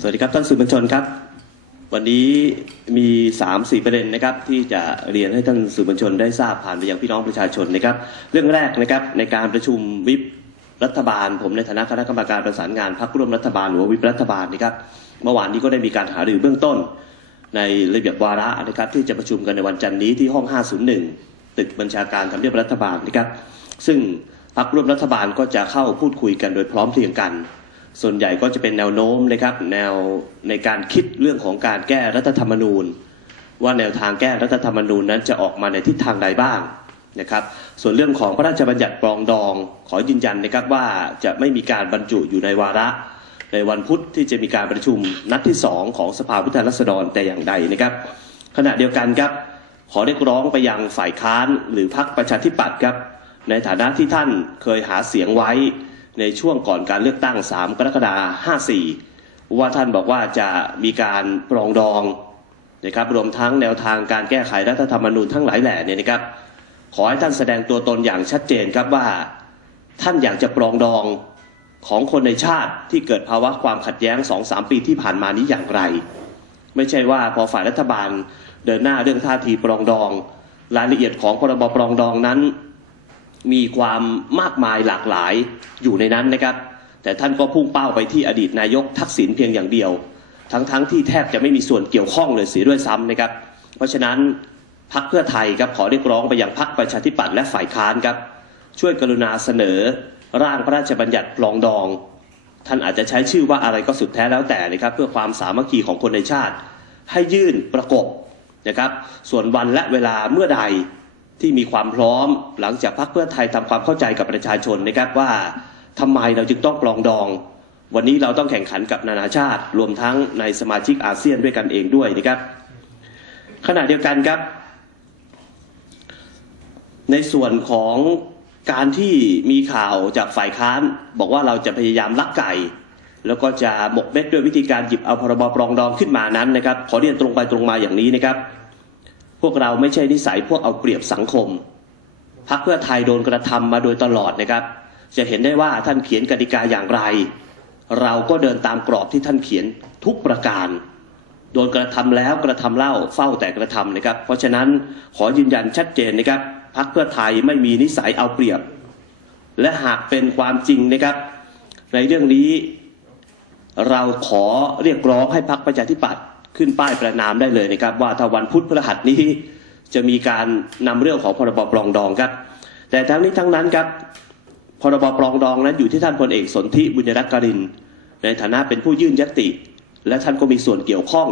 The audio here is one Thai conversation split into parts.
สวัสดีครับท่านสื่อมวลชนครับ วันนี้มี3ามสี่ประเด็นนะครับ ที่จะเรียนให้ท่านสื่อมวลชนได้ทราบผ่านไปยังพี่น้องประชาชนนะครับ เรื่องแรกนะครับในการประชุมวิปรัฐบาล ผมในฐานะคณะกรรมการประสานงานพรรคร่วมรัฐบาลหรือวิปรัฐบาลนะครับเมื่อวานนี้ก็ได้มีการหารือเบื้องต้น ในระเบียบวาระนะครับที่จะประชุมกันในวันจันทร์นี้ที่ห้อง 501 ตึกบัญชาการทำเนียบรัฐบาลนะครับ ซึ่งพรรคร่วมรัฐบาลก็จะเข้าพูดคุยกันโดยพร้อมเพรียงกัน ส่วนใหญ่ก็จะเป็นแนวโน้มนะครับ แนวในการคิดเรื่องของการแก้รัฐธรรมนูญ ว่าแนวทางแก้รัฐธรรมนูญนั้นจะออกมาในทิศทางใดบ้างนะครับ ส่วนเรื่องของพระราชบัญญัติปรองดองขอยืนยันนะครับว่าจะไม่มีการบรรจุอยู่ในวาระ ในวันพุธที่จะมีการประชุมนัดที่ 2 ของสภาผู้แทนราษฎรแต่อย่างใดนะครับ ขณะเดียวกันครับ ขอเรียกร้องไปยังฝ่ายค้านหรือพรรคประชาธิปัตย์ครับ ในฐานะที่ท่านเคยหาเสียงไว้ ในช่วงก่อนการเลือกตั้ง 3 กรกฎาคม54 ว่าท่านบอกว่าจะมีการปรองดองนะครับรวมทั้งแนวทางการแก้ไขรัฐธรรมนูญทั้งหลายแหล่เนี่ยนะครับ ขอให้ท่านแสดงตัวตนอย่างชัดเจนครับว่า ท่านอยากจะปรองดองของคนในชาติที่เกิดภาวะความขัดแย้ง2-3ปีที่ผ่านมานี้อย่างไร ไม่ใช่ว่าพอฝ่ายรัฐบาลเดินหน้าเรื่องท่าทีปรองดอง รายละเอียดของพรบปรองดองนั้น มีความมากมายหลากหลายอยู่ในนั้นนะครับ แต่ท่านก็พุ่งเป้าไปที่อดีตนายกทักษิณเพียงอย่างเดียว ทั้งๆทที่แทบจะไม่มีส่วนเกี่ยวข้องเลยเสียด้วยซ้ำนะครับ เพราะฉะนั้นพักเพื่อไทยครับขอเรียกร้องไปยังพักประชาธิปัตย์และฝ่ายค้านครับ ช่วยกรุณาเสนอร่างพระราชบัญญัติปรองดอง ท่านอาจจะใช้ชื่อว่าอะไรก็สุดแท้แล้วแต่นะครับ เพื่อความสามัคคีของคนในชาติ ให้ยื่นประกบนะครับ ส่วนวันและเวลาเมื่อใด ที่มีความพร้อมหลังจากพรรคเพื่อไทยทำความเข้าใจกับประชาชนนะครับว่าทำไมเราจึงต้องปรองดอง วันนี้เราต้องแข่งขันกับนานาชาติ รวมทั้งในสมาชิกอาเซียนด้วยกันเองด้วยนะครับ ขณะเดียวกันครับ ในส่วนของการที่มีข่าวจากฝ่ายค้าน บอกว่าเราจะพยายามลักไก่ แล้วก็จะหมกเม็ดด้วยวิธีการหยิบเอาพรบปรองดองขึ้นมานั้นนะครับ ขอเรียนตรงไปตรงมาอย่างนี้นะครับ พวกเราไม่ใช่นิสัยพวกเอาเปรียบสังคมพรรคเพื่อไทยโดนกระทำมาโดยตลอดนะครับ จะเห็นได้ว่าท่านเขียนกติกาอย่างไร เราก็เดินตามกรอบที่ท่านเขียนทุกประการ โดนกระทำแล้วกระทำเล่าเฝ้าแต่กระทำนะครับ เพราะฉะนั้นขอยืนยันชัดเจนนะครับพรรคเพื่อไทยไม่มีนิสัยเอาเปรียบ และหากเป็นความจริงนะครับ ในเรื่องนี้ เราขอเรียกร้องให้พรรคประชาธิปัตย์ ขึ้นป้ายประนามได้เลยนะครับ ว่าถ้าวันพุธพฤหัสนี้จะมีการนำเรื่องของพรบปรองดองครับ แต่ทั้งนี้ทั้งนั้นครับพรบปรองดองนั้นอยู่ที่ท่านพลเอกสนธิบุญรัตน์การิน ในฐานะเป็นผู้ยื่นยติ และท่านก็มีส่วนเกี่ยวข้อง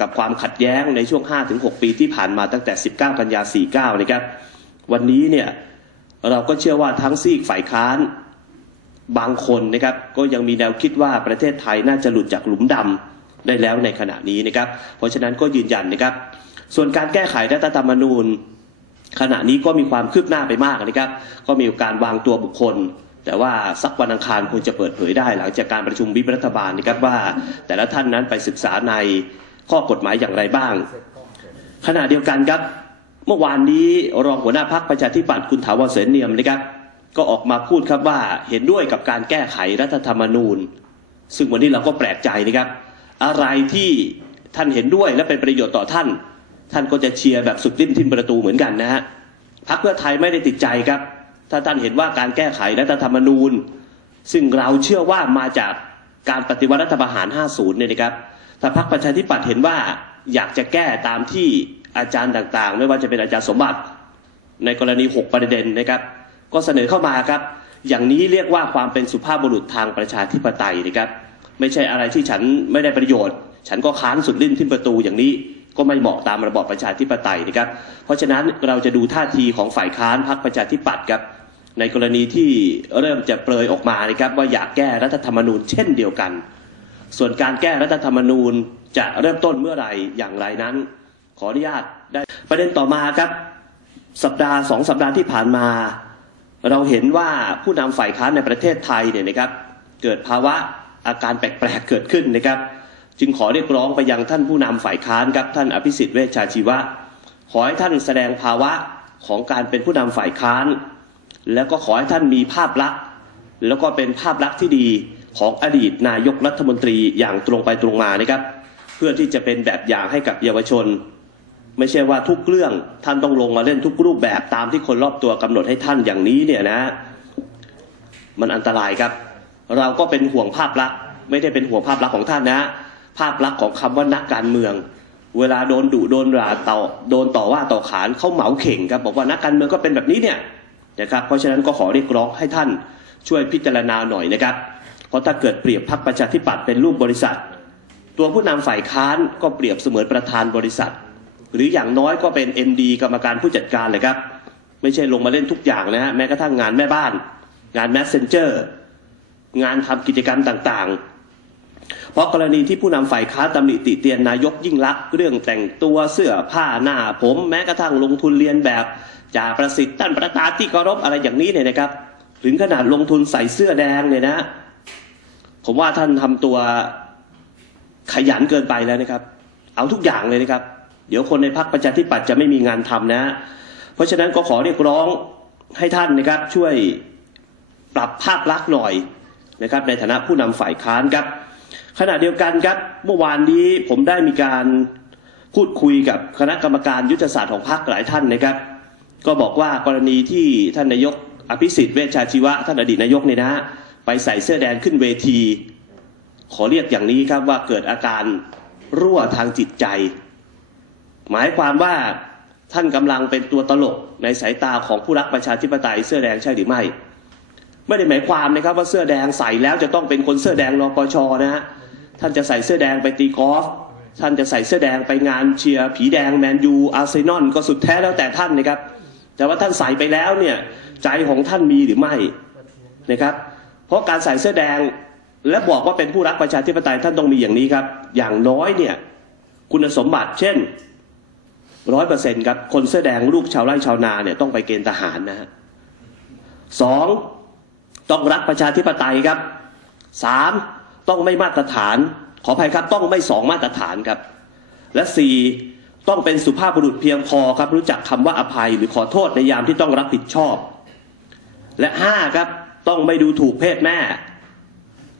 กับความขัดแย้งในช่วง 5-6 ปีที่ผ่านมาตั้งแต่ 19 กันยา 49 นะครับ วันนี้เนี่ยเราก็เชื่อว่าทั้งซีกฝ่ายค้านบางคนนะครับ ก็ยังมีแนวคิดว่าประเทศไทยน่าจะหลุดจากหลุมดำ ได้แล้วในขณะนี้นะครับ เพราะฉะนั้นก็ยืนยันนะครับ ส่วนการแก้ไขรัฐธรรมนูญ ขณะนี้ก็มีความคืบหน้าไปมากนะครับ ก็มีการวางตัวบุคคล แต่ว่าสักวันอังคารคงจะเปิดเผยได้ หลังจากการประชุมวิปรัฐบาลนะครับว่า แต่ละท่านนั้นไปศึกษาในข้อกฎหมายอย่างไรบ้าง ขณะเดียวกันครับ เมื่อวานนี้รองหัวหน้าพักประชาธิปัตย์คุณถาวรเสนเนียมนะครับ ก็ออกมาพูดครับว่าเห็นด้วยกับการแก้ไขรัฐธรรมนูญ ซึ่งวันนี้เราก็แปลกใจนะครับ อะไรที่ท่านเห็นด้วยและเป็นประโยชน์ต่อท่าน ท่านก็จะเชียร์แบบสุดริมทิมประตูเหมือนกันนะฮะพักเพื่อไทยไม่ได้ติดใจครับ ถ้าท่านเห็นว่าการแก้ไขรัฐธรรมนูญ ซึ่งเราเชื่อว่ามาจากการปฏิวัติรัฐประหาร 50 เนี่ยนะครับถ้าพักประชาธิปัตย์เห็นว่าอยากจะแก้ตามที่อาจารย์ต่างๆ ไม่ว่าจะเป็นอาจารย์สมบัติ ในกรณี 6 ประเด็นนะครับ ก็เสนอเข้ามาครับ อย่างนี้เรียกว่าความเป็นสุภาพบุรุษทางประชาธิปไตยนะครับ ไม่ใช่อะไรที่ฉันไม่ได้ประโยชน์ ฉันก็ค้านสุดลิ้นที่ประตูอย่างนี้ก็ไม่เหมาะตามระบอบประชาธิปไตยนะครับ เพราะฉะนั้นเราจะดูท่าทีของฝ่ายค้านพรรคประชาธิปัตย์ครับ ในกรณีที่เริ่มจะเปรยออกมานะครับ ว่าอยากแก้รัฐธรรมนูญเช่นเดียวกัน ส่วนการแก้รัฐธรรมนูญจะเริ่มต้นเมื่อไหร่อย่างไรนั้น ขออนุญาตได้ประเด็นต่อมาครับ สัปดาห์สองสัปดาห์ที่ผ่านมา เราเห็นว่าผู้นำฝ่ายค้านในประเทศไทยเนี่ยนะครับ เกิดภาวะ อาการแปลกๆเกิดขึ้นนะครับ จึงขอเรียกร้องไปยังท่านผู้นำฝ่ายค้านครับท่านอภิสิทธิ์เวชชาชีวะ ขอให้ท่านแสดงภาวะของการเป็นผู้นำฝ่ายค้าน แล้วก็ขอให้ท่านมีภาพลักษณ์ แล้วก็เป็นภาพลักษณ์ที่ดีของอดีตนายกรัฐมนตรีอย่างตรงไปตรงมานะครับ เพื่อที่จะเป็นแบบอย่างให้กับเยาวชน ไม่ใช่ว่าทุกเรื่องท่านต้องลงมาเล่นทุกรูปแบบตามที่คนรอบตัวกำหนดให้ท่านอย่างนี้เนี่ยนะ มันอันตรายครับ เราก็เป็นห่วงภาพลักษณ์ไม่ได้เป็นห่วงภาพลักษณ์ของท่านนะ ภาพลักษณ์ของคำว่านักการเมือง เวลาโดนดุโดนด่าต่อโดนต่อว่าต่อขานเขาเหมาเข่งครับบอกว่านักการเมืองก็เป็นแบบนี้เนี่ยนะครับเพราะฉะนั้นก็ขอเรียกร้องให้ท่านช่วยพิจารณาหน่อยนะครับ เพราะถ้าเกิดเปรียบพรรคประชาธิปัตย์เป็นรูปบริษัท ตัวผู้นำฝ่ายค้านก็เปรียบเสมือนประธานบริษัท หรืออย่างน้อยก็เป็น MD กรรมการผู้จัดการเลยครับ ไม่ใช่ลงมาเล่นทุกอย่างนะฮะแม้กระทั่งงานแม่บ้าน งาน Messenger งานทำกิจกรรมต่างๆ เพราะกรณีที่ผู้นำฝ่ายค้านตำหนิติเตียนนายกยิ่งลักษณ์เรื่องแต่งตัวเสื้อผ้าหน้าผมแม้กระทั่งลงทุนเรียนแบบจ่าประสิทธิ์ท่านประธานที่เคารพอะไรอย่างนี้เนี่ยนะครับ ถึงขนาดลงทุนใส่เสื้อแดงเนี่ยนะ ผมว่าท่านทำตัวขยันเกินไปแล้วนะครับ เอาทุกอย่างเลยนะครับ เดี๋ยวคนในพรรคประชาธิปัตย์จะไม่มีงานทำนะ เพราะฉะนั้นก็ขอเรียกร้องให้ท่านนะครับ ช่วยปรับภาพลักษณ์หน่อย นะครับในฐานะผู้นำฝ่ายค้านครับ ขณะเดียวกันครับเมื่อวานนี้ผมได้มีการพูดคุยกับคณะกรรมการยุทธศาสตร์ของพรรคหลายท่านนะครับ ก็บอกว่ากรณีที่ท่านนายกอภิสิทธิ์เวชชาชีวะท่านอดีตนายกเนี่ยนะฮะไปใส่เสื้อแดงขึ้นเวที ขอเรียกอย่างนี้ครับว่าเกิดอาการรั่วทางจิตใจ หมายความว่าท่านกำลังเป็นตัวตลกในสายตาของผู้รักประชาธิปไตยเสื้อแดงใช่หรือไม่ ไม่ได้หมายความนะครับว่าเสื้อแดงใส่แล้วจะต้องเป็นคนเสื้อแดงนปชนะฮะท่านจะใส่เสื้อแดงไปตีกอล์ฟท่านจะใส่เสื้อแดงไปงานเชียร์ผีแดงแมนยูอาร์เซนอลก็สุดแท้แล้วแต่ท่านนะครับ แต่ว่าท่านใส่ไปแล้วเนี่ยใจของท่านมีหรือไม่นะครับ เพราะการใส่เสื้อแดงและบอกว่าเป็นผู้รักประชาธิปไตยท่านต้องมีอย่างนี้ครับ อย่างน้อยเนี่ยคุณสมบัติเช่นร้อยเปอร์เซ็นครับคนเสื้อแดงลูกชาวไร่ชาวนาเนี่ยต้องไปเกณฑ์ทหารนะฮะสอง ต้องรักประชาธิปไตยครับสามต้องไม่มาตรฐาน ขออภัยครับ ต้องไม่สองมาตรฐานครับ และสี่ต้องเป็นสุภาพบุรุษเพียงพอครับ รู้จักคำว่าอภัยหรือขอโทษในยามที่ต้องรับผิดชอบ และห้าครับ ต้องไม่ดูถูกเพศแม่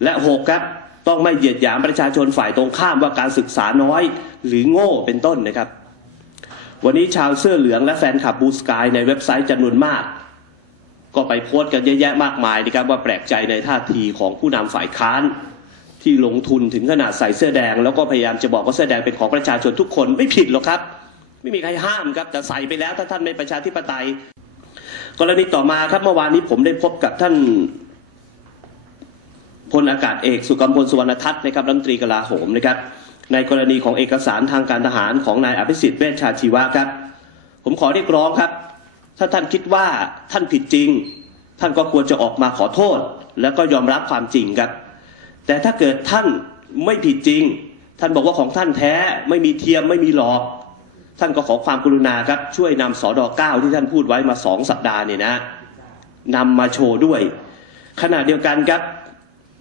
และหกครับต้องไม่เหยียดหยามประชาชนฝ่ายตรงข้ามว่าการศึกษาน้อย หรือโง่เป็นต้นนะครับ วันนี้ชาวเสื้อเหลืองและแฟนคลับบูสกายในเว็บไซต์จำนวนมาก ก็ไปโพสต์กันเยอะแยะมากมายนะครับว่าแปลกใจในท่าทีของผู้นำฝ่ายค้าน ที่ลงทุนถึงขนาดใส่เสื้อแดง แล้วก็พยายามจะบอกว่าเสื้อแดงเป็นของประชาชนทุกคนไม่ผิดหรอกครับ ไม่มีใครห้ามครับแต่ใส่ไปแล้วถ้าท่านไม่ประชาธิปไตย กรณีต่อมาครับเมื่อวานนี้ผมได้พบกับท่านพลอากาศเอกสุกัมพลสุวรรณทัศน์นะครับรัฐมนตรีกลาโหมนะครับ ในกรณีของเอกสารทางการทหารของนายอภิสิทธิ์เวชชาชีวะครับ ผมขอเรียกร้องครับ ถ้าท่านคิดว่าท่านผิดจริง ท่านก็ควรจะออกมาขอโทษ แล้วก็ยอมรับความจริงครับ แต่ถ้าเกิดท่านไม่ผิดจริง ท่านบอกว่าของท่านแท้ไม่มีเทียมไม่มีหลอก ท่านก็ขอความกรุณาครับช่วยนำสอดอเก้าที่ท่านพูดไว้มาสองสัปดาห์เนี่ยนะนำมาโชว์ด้วย ขณะเดียวกันครับ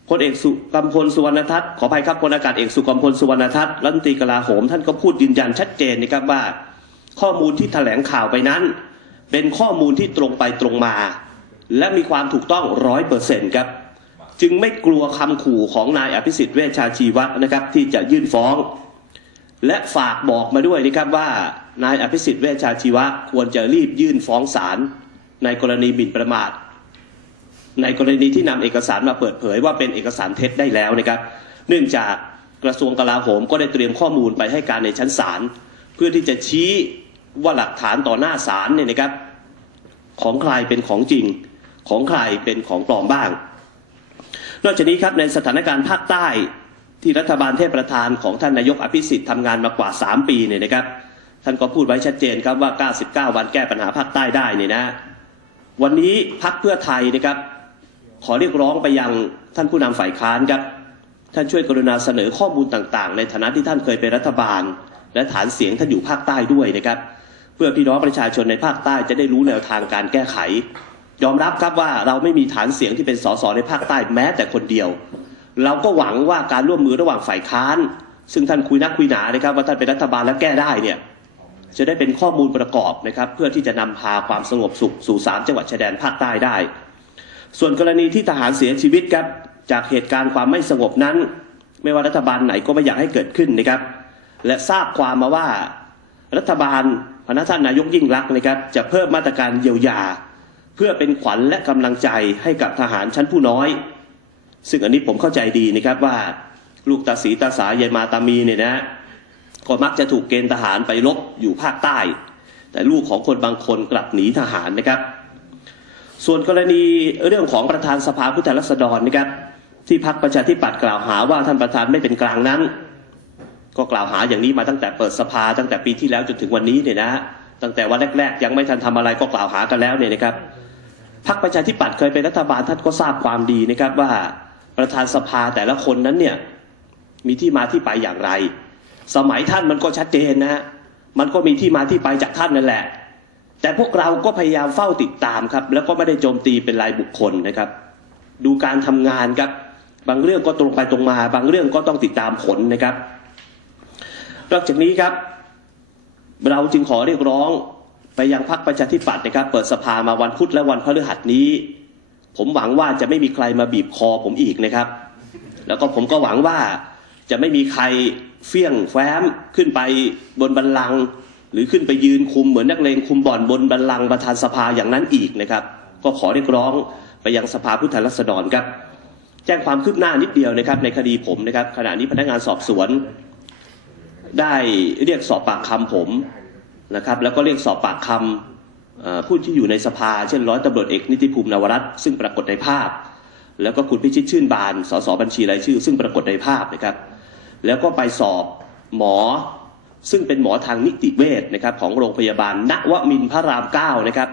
พลเอกสุกัมพลสุวรรณทัศน์ขออภัยครับพลอากาศเอกสุกัมพลสุวรรณทัศน์รัฐมนตรีกลาโหม ท่านก็พูดยืนยันชัดเจนนะครับว่า ข้อมูลที่แถลงข่าวไปนั้น เป็นข้อมูลที่ตรงไปตรงมา และมีความถูกต้องร้อยเปอร์เซ็นต์ครับ จึงไม่กลัวคำขู่ของนายอภิสิทธิ์เวชชาชีวะนะครับที่จะยื่นฟ้อง และฝากบอกมาด้วยนะครับว่านายอภิสิทธิ์เวชชาชีวะควรจะรีบยื่นฟ้องศาลในกรณีหมิ่นประมาท ในกรณีที่นำเอกสารมาเปิดเผยว่าเป็นเอกสารเท็จได้แล้วนะครับ เนื่องจากกระทรวงกลาโหมก็ได้เตรียมข้อมูลไปให้การในชั้นศาลเพื่อที่จะชี้ ว่าหลักฐานต่อหน้าศาลเนี่ยนะครับ ของใครเป็นของจริง ของใครเป็นของปลอมบ้าง นอกจากนี้ครับในสถานการณ์ภาคใต้ที่รัฐบาลเทพประธานของท่านนายกอภิสิทธิ์ทำงานมากว่า 3 ปีเนี่ยนะครับ ท่านก็พูดไว้ชัดเจนครับว่า 99 วันแก้ปัญหาภาคใต้ได้เนี่ยนะ วันนี้พักเพื่อไทยนะครับ ขอเรียกร้องไปยังท่านผู้นำฝ่ายค้านครับ ท่านช่วยกรุณาเสนอข้อมูลต่างๆ ในฐานะที่ท่านเคยเป็นรัฐบาล และฐานเสียงท่านอยู่ภาคใต้ด้วยนะครับ พื่อพี่น้องประชาชนในภาคใต้จะได้รู้แนวทางการแก้ไข ยอมรับครับว่าเราไม่มีฐานเสียงที่เป็นสสในภาคใต้แม้แต่คนเดียว เราก็หวังว่าการร่วมมือระหว่างฝ่ายค้าน ซึ่งท่านคุยนักคุยหนานะครับว่าท่านเป็นรัฐบาลแล้วแก้ได้เนี่ยจะได้เป็นข้อมูลประกอบนะครับ เพื่อที่จะนำพาความสงบสุขสู่สามจังหวัดชายแดนภาคใต้ได้ ส่วนกรณีที่ทหารเสียชีวิตครับจากเหตุการณ์ความไม่สงบนั้น ไม่ว่ารัฐบาลไหนก็ไม่อยากให้เกิดขึ้นนะครับ และทราบความมาว่ารัฐบาล พนักท่านนายกยิ่งรักนะครับ จะเพิ่มมาตรการเยียวยา เพื่อเป็นขวัญและกำลังใจให้กับทหารชั้นผู้น้อย ซึ่งอันนี้ผมเข้าใจดีนะครับว่า ลูกตาสีตาสายายมาตามีเนี่ยนะก็มักจะถูกเกณฑ์ทหารไปรบอยู่ภาคใต้ แต่ลูกของคนบางคนกลับหนีทหารนะครับ ส่วนกรณีเรื่องของประธานสภาผู้แทนราษฎรนะครับ ที่พักประชาธิปัตย์กล่าวหาว่าท่านประธานไม่เป็นกลางนั้น ก็กล่าวหาอย่างนี้มาตั้งแต่เปิดสภาตั้งแต่ปีที่แล้วจนถึงวันนี้เนี่ยนะตั้งแต่วันแรก ๆ ยังไม่ทันทำอะไรก็กล่าวหากันแล้วเนี่ยนะครับพักประชาธิปัตย์เคยเป็นรัฐบาลท่านก็ทราบความดีนะครับว่าประธานสภาแต่ละคนนั้นเนี่ยมีที่มาที่ไปอย่างไร สมัยท่านมันก็ชัดเจนนะฮะมันก็มีที่มาที่ไปจากท่านนั่นแหละ แต่พวกเราก็พยายามเฝ้าติดตามครับ แล้วก็ไม่ได้โจมตีเป็นรายบุคคลนะครับ ดูการทำงานครับ บางเรื่องก็ตรงไปตรงมา บางเรื่องก็ต้องติดตามผลนะครับ นอกจากนี้ครับ เราจึงขอเรียกร้องไปยังพรรคประชาธิปัตย์นะครับ เปิดสภามาวันพุธและวันพฤหัสนี้ ผมหวังว่าจะไม่มีใครมาบีบคอผมอีกนะครับ แล้วก็ผมก็หวังว่าจะไม่มีใครเฟี้ยงแฟ้มขึ้นไปบนบัลลัง หรือขึ้นไปยืนคุมเหมือนนักเลงคุมบ่อนบนบัลลังประธานสภาอย่างนั้นอีกนะครับ ก็ขอเรียกร้องไปยังสภาผู้แทนราษฎรครับ แจ้งความคืบหน้านิดเดียวนะครับ ในคดีผมนะครับ ขณะนี้พนักงานสอบสวน ได้เรียกสอบปากคำผมนะครับ แล้วก็เรียกสอบปากคำผู้ที่อยู่ในสภา เช่นร้อยตำรวจเอกนิติภูมินวรัตน์ซึ่งปรากฏในภาพ แล้วก็คุณพิชิตชื่นบานสสบัญชีรายชื่อ ซึ่งปรากฏในภาพนะครับ แล้วก็ไปสอบหมอซึ่งเป็นหมอทางนิติเวชนะครับของโรงพยาบาลณวมินพระรามเก้านะครับ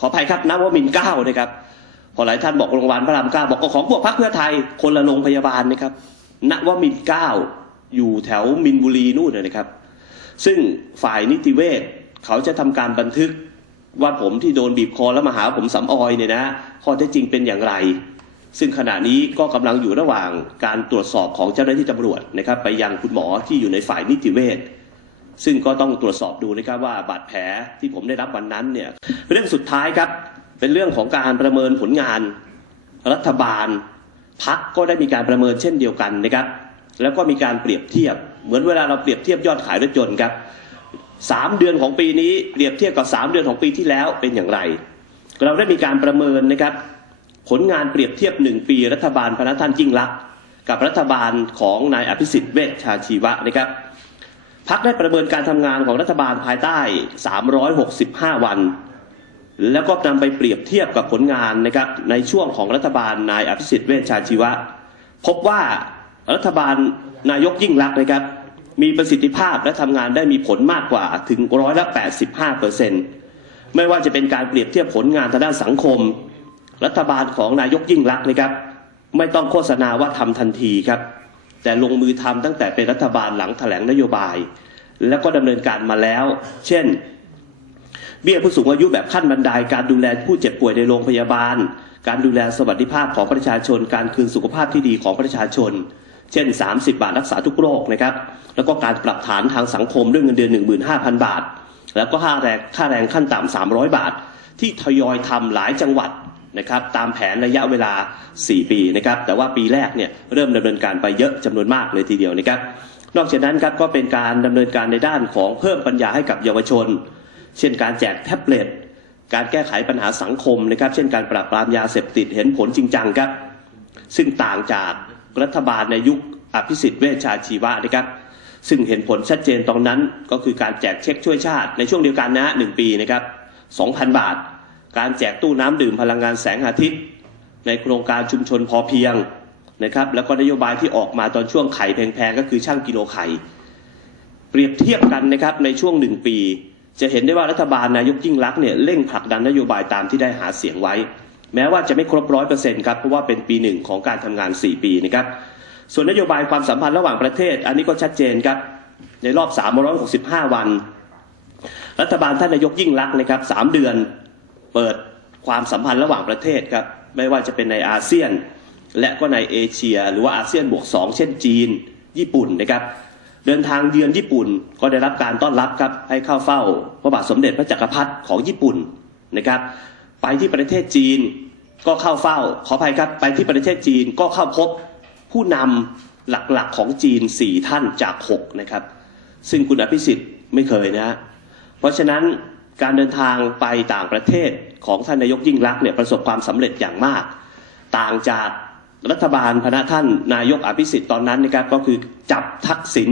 ขออภัยครับณวมินเก้านะครับพอหลายท่านบอกโรงพยาบาลพระรามเก้าบอกก็ของพวกพรรคเพื่อไทยคนละโรงพยาบาลนะครับณวมินเก้า อยู่แถวมินบุรีนู่นเลยนะครับ ซึ่งฝ่ายนิติเวชเขาจะทำการบันทึกว่าผมที่โดนบีบคอแล้วมาหาผมสำออยเนี่ยนะข้อเท็จจริงเป็นอย่างไร ซึ่งขณะนี้ก็กำลังอยู่ระหว่างการตรวจสอบของเจ้าหน้าที่ตำรวจนะครับ ไปยังคุณหมอที่อยู่ในฝ่ายนิติเวชซึ่งก็ต้องตรวจสอบดูนะครับว่าบาดแผลที่ผมได้รับวันนั้นเนี่ยเรื่องสุดท้ายครับเป็นเรื่องของการประเมินผลงานรัฐบาลพักก็ได้มีการประเมินเช่นเดียวกันนะครับ แล้วก็มีการเปรียบเทียบ เหมือนเวลาเราเปรียบเทียบยอดขายรถยนต์ครับสามเดือนของปีนี้เปรียบเทียบกับสามเดือนของปีที่แล้วเป็นอย่างไร เราได้มีการประเมินนะครับ ผลงานเปรียบเทียบหนึ่งปี รัฐบาลพนักท่านยิ่งลักษณ์กับรัฐบาลของนายอภิสิทธิ์เวชชาชีวะนะครับพักได้ประเมินการทำงานของรัฐบาลภายใต้ 365 วัน แล้วก็นำไปเปรียบเทียบกับผลงานนะครับในช่วงของรัฐบาลนายอภิสิทธิ์เวชชาชีวะ พบว่า รัฐบาลนายกยิ่งรักษณ์นะครับ มีประสิทธิภาพและทำงานได้มีผลมากกว่าถึงร้อยละ 85เปอร์เซ็นต์ไม่ว่าจะเป็นการเปรียบเทียบผลงานทางด้านสังคม รัฐบาลของนายกยิ่งรักษณ์นะครับ ไม่ต้องโฆษณาว่าทำทันทีครับ แต่ลงมือทำตั้งแต่เป็นรัฐบาลหลังแถลงนโยบาย แล้วก็ดำเนินการมาแล้ว เช่น เบี้ยผู้สูงอายุแบบขั้นบันไดการดูแลผู้เจ็บป่วยในโรงพยาบาล การดูแลสวัสดิภาพของประชาชน การคืนสุขภาพที่ดีของประชาชน เช่น 30 บาทรักษาทุกโรคนะครับ แล้วก็การปรับฐานทางสังคมด้วยเงินเดือน 15,000 บาท แล้วก็ค่าแรงค่าแรงขั้นต่ำ300 บาท ที่ทยอยทำหลายจังหวัดนะครับตามแผนระยะเวลา 4 ปีนะครับแต่ว่าปีแรกเนี่ยเริ่มดำเนินการไปเยอะจำนวนมากเลยทีเดียวนะครับนอกจากนั้นครับก็เป็นการดำเนินการในด้านของเพิ่มปัญญาให้กับเยาวชน เช่นการแจกแท็บเล็ตการแก้ไขปัญหาสังคมนะครับเช่นการปราบปรามยาเสพติดเห็นผลจริงจังครับซึ่งต่างจาก รัฐบาลในยุคอภิสิทธิ์เวชชาชีวะนะครับ ซึ่งเห็นผลชัดเจนตรงนั้นก็คือการแจกเช็คช่วยชาติในช่วงเดียวกันนะหนึ่งปีนะครับ2,000 บาท การแจกตู้น้ำดื่มพลังงานแสงอาทิตย์ ในโครงการชุมชนพอเพียงนะครับ แล้วก็นโยบายที่ออกมาตอนช่วงไข่แพงๆก็คือช่างกิโลไข่ เปรียบเทียบกันนะครับในช่วงหนึ่งปี จะเห็นได้ว่ารัฐบาลนายกยิ่งรักษณ์เนี่ยเร่งผลักดันนโยบายตามที่ได้หาเสียงไว้ แม้ว่าจะไม่ครบร้อยเปอร์เซ็นต์ครับเพราะว่าเป็นปีหนึ่งของการทำงาน 4 ปีนะครับส่วนนโยบายความสัมพันธ์ระหว่างประเทศ อันนี้ก็ชัดเจนครับในรอบ 365 วัน รัฐบาลท่านนายกยิ่งรักษณ์นะครับสามเดือนเปิดความสัมพันธ์ระหว่างประเทศครับไม่ว่าจะเป็นในอาเซียน และก็ในเอเชีย หรือว่าอาเซียนบวก 2 เช่นจีน ญี่ปุ่นนะครับเดินทางเยือนญี่ปุ่นก็ได้รับการต้อนรับครับให้เข้าเฝ้าพระบาทสมเด็จพระจักรพรรดิของญี่ปุ่นนะครับ ไปที่ประเทศจีนก็เข้าเฝ้า ขออภัยครับ ไปที่ประเทศจีนก็เข้าพบผู้นำหลักๆของจีนสี่ท่านจากหกนะครับ ซึ่งคุณอภิสิทธิ์ไม่เคยนะ เพราะฉะนั้นการเดินทางไปต่างประเทศของท่านนายกยิ่งรักษณ์เนี่ยประสบความสำเร็จอย่างมาก ต่างจากรัฐบาลพนะท่านนายกอภิสิทธิ์ตอนนั้นนะครับก็คือจับทักษิณ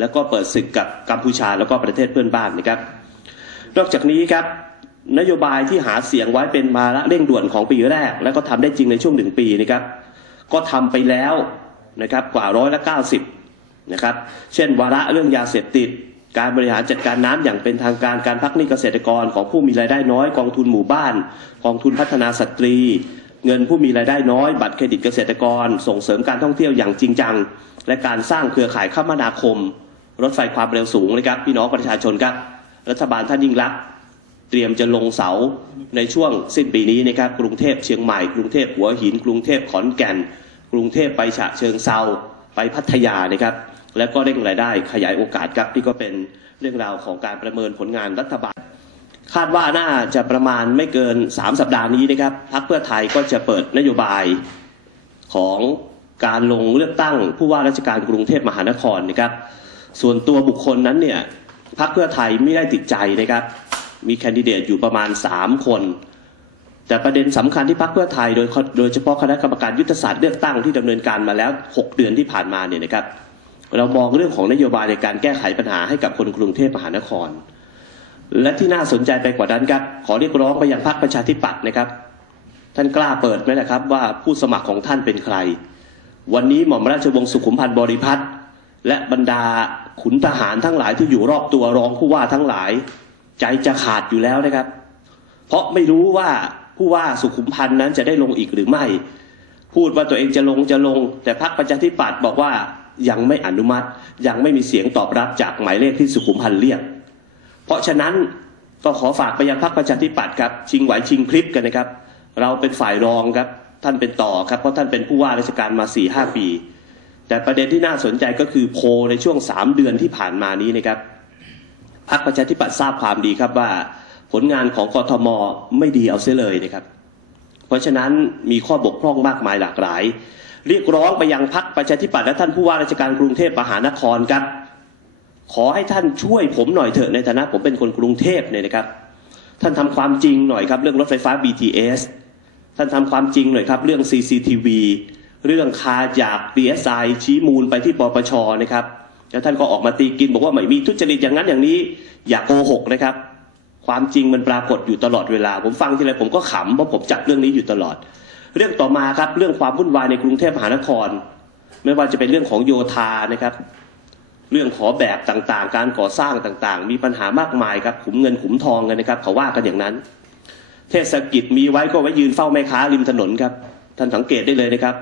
แล้วก็เปิดศึกกับกัมพูชาแล้วก็ประเทศเพื่อนบ้านนะครับ นอกจากนี้ครับ นโยบายที่หาเสียงไว้เป็นมาระเร่งด่วนของปีแรก แล้วก็ทำได้จริงในช่วงหนึ่งปีนะครับก็ทำไปแล้วนะครับกว่าร้อยละเก้าสิบนะครับเช่น วาระเรื่องยาเสพติด การบริหารจัดการน้ำอย่างเป็นทางการการพักหนี้เกษตรกรของผู้มีรายได้น้อย กองทุนหมู่บ้าน กองทุนพัฒนาสตรี เงินผู้มีรายได้น้อย บัตรเครดิตเกษตรกร ส่งเสริมการท่องเที่ยวอย่างจริงจัง และการสร้างเครือข่ายคมนาคม รถไฟความเร็วสูงนะครับพี่น้องประชาชนครับรัฐบาลท่านยิ่งรักษ เตรียมจะลงเสาในช่วงสิ้นปีนี้นะครับกรุงเทพเชียงใหม่ กรุงเทพหัวหิน กรุงเทพขอนแก่น กรุงเทพไปฉะเชิงเซาไปพัทยานะครับ แล้วก็เร่งรายได้ขยายโอกาสครับนี่ก็เป็นเรื่องราวของการประเมินผลงานรัฐบาล คาดว่าน่าจะประมาณไม่เกิน 3 สัปดาห์นี้นะครับพรรคเพื่อไทยก็จะเปิดนโยบายของการลงเลือกตั้งผู้ว่าราชการกรุงเทพมหานครนะครับ ส่วนตัวบุคคลนั้นเนี่ยพรรคเพื่อไทยไม่ได้ติดใจนะครับ มีแคนดิเดตอยู่ประมาณ 3 คน แต่ประเด็นสำคัญที่พรรคเพื่อไทยโดยโดยเฉพาะคณะกรรมการยุทธศาสตร์เลือกตั้งที่ดำเนินการมาแล้ว 6 เดือนที่ผ่านมาเนี่ยนะครับ เรามองเรื่องของนโยบายในการแก้ไขปัญหาให้กับคนกรุงเทพมหานคร และที่น่าสนใจไปกว่านั้นครับขอเรียกร้องไปยังพรรคประชาธิปัตย์นะครับ ท่านกล้าเปิดไหมนะครับ ว่าผู้สมัครของท่านเป็นใคร วันนี้หม่อมราชวงศ์สุขุมพันธ์บริพัตรและบรรดาขุนทหารทั้งหลายที่อยู่รอบตัวรองผู้ว่าทั้งหลาย ใจจะขาดอยู่แล้วนะครับ เพราะไม่รู้ว่าผู้ว่าสุขุมพันธ์นั้นจะได้ลงอีกหรือไม่ พูดว่าตัวเองจะลงจะลง แต่พรรคประชาธิปัตย์บอกว่ายังไม่อนุมัติ ยังไม่มีเสียงตอบรับจากหมายเลขที่สุขุมพันธ์เรียก เพราะฉะนั้นก็ขอฝากไปยังพรรคประชาธิปัตย์ครับ ชิงไหวชิงพลิบกันนะครับ เราเป็นฝ่ายรองครับ ท่านเป็นต่อครับ เพราะท่านเป็นผู้ว่าราชการมา4ี่ห้าปี แต่ประเด็นที่น่าสนใจก็คือโพในช่วงสามเดือนที่ผ่านมานี้นะครับ พรรคประชาธิปัตย์ทราบความดีครับว่า ผลงานของกทมไม่ดีเอาเสียเลยนะครับ เพราะฉะนั้นมีข้อบกพร่องมากมายหลากหลาย เรียกร้องไปยังพรรคประชาธิปัตย์และท่านผู้ว่าราชการกรุงเทพมหานครครับ ขอให้ท่านช่วยผมหน่อยเถอะในฐานะผมเป็นคนกรุงเทพเนี่ยนะครับ ท่านทำความจริงหน่อยครับเรื่องรถไฟฟ้า BTS ท่านทำความจริงหน่อยครับเรื่อง CCTV เรื่องคาจาก DSI ชี้มูลไปที่ปปชนะครับ แล้วท่านก็ออกมาตีกินบอกว่าไม่มีทุจริตอย่างนั้นอย่างนี้ อย่าโกหกนะครับ ความจริงมันปรากฏอยู่ตลอดเวลา ผมฟังทีไรผมก็ขำเพราะผมจับเรื่องนี้อยู่ตลอด เรื่องต่อมาครับเรื่องความวุ่นวายในกรุงเทพมหานคร ไม่ว่าจะเป็นเรื่องของโยธานะครับ เรื่องขอแบบต่างๆ การก่อสร้างต่างๆ มีปัญหามากมายครับขุมเงินขุมทองกันนะครับ เขาว่ากันอย่างนั้น เทศกิจมีไว้ก็ไว้ยืนเฝ้าแม่ค้าริมถนนครับท่านสังเกตได้เลยนะครับ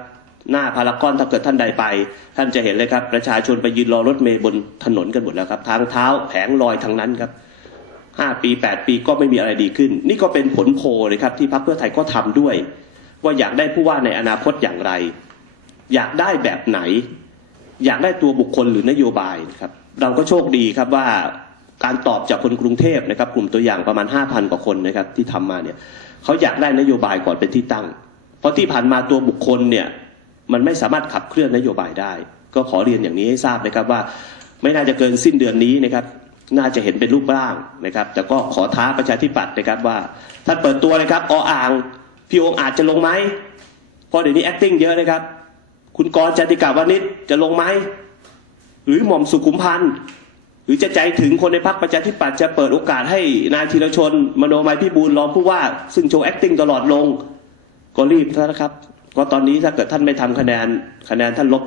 หน้าพารากอนถ้าเกิดท่านใดไป ท่านจะเห็นเลยครับ ประชาชนไปยืนรอรถเมล์บนถนนกันหมดแล้วครับทางเท้าแผงลอยทางนั้นครับห้าปีแปดปีก็ไม่มีอะไรดีขึ้น นี่ก็เป็นผลโพลเลยครับที่พรรคเพื่อไทยก็ทำด้วย ว่าอยากได้ผู้ว่าในอนาคตอย่างไร อยากได้แบบไหน อยากได้ตัวบุคคลหรือนโยบายครับ เราก็โชคดีครับว่าการตอบจากคนกรุงเทพนะครับ กลุ่มตัวอย่างประมาณ 5,000 กว่าคนนะครับที่ทำมาเนี่ยเขาอยากได้นโยบายก่อนเป็นที่ตั้ง เพราะที่ผ่านมาตัวบุคคลเนี่ย มันไม่สามารถขับเคลื่อนนโยบายได้ ก็ขอเรียนอย่างนี้ให้ทราบนะครับว่า ไม่น่าจะเกินสิ้นเดือนนี้นะครับ น่าจะเห็นเป็นรูปร่างนะครับ แต่ก็ขอท้าประชาธิปัตย์นะครับว่าท่านเปิดตัวนะครับออ่างพี่องอาจจะลงไหมเพราะเดี๋ยวนี้ acting เยอะนะครับ คุณกรจติกาวนิชจะลงไหมหรือหม่อมสุขุมพันธ์หรือจะใจถึงคนในพรรคประชาธิปัตย์จะเปิดโอกาสให้นายธีรชน มโนมัยพิบูลรองผู้ว่า ซึ่งโชว์ acting ตลอดลงก็รีบนะครับ เพราะตอนนี้ถ้าเกิดท่านไม่ทำคะแนนคะแนนท่านลบ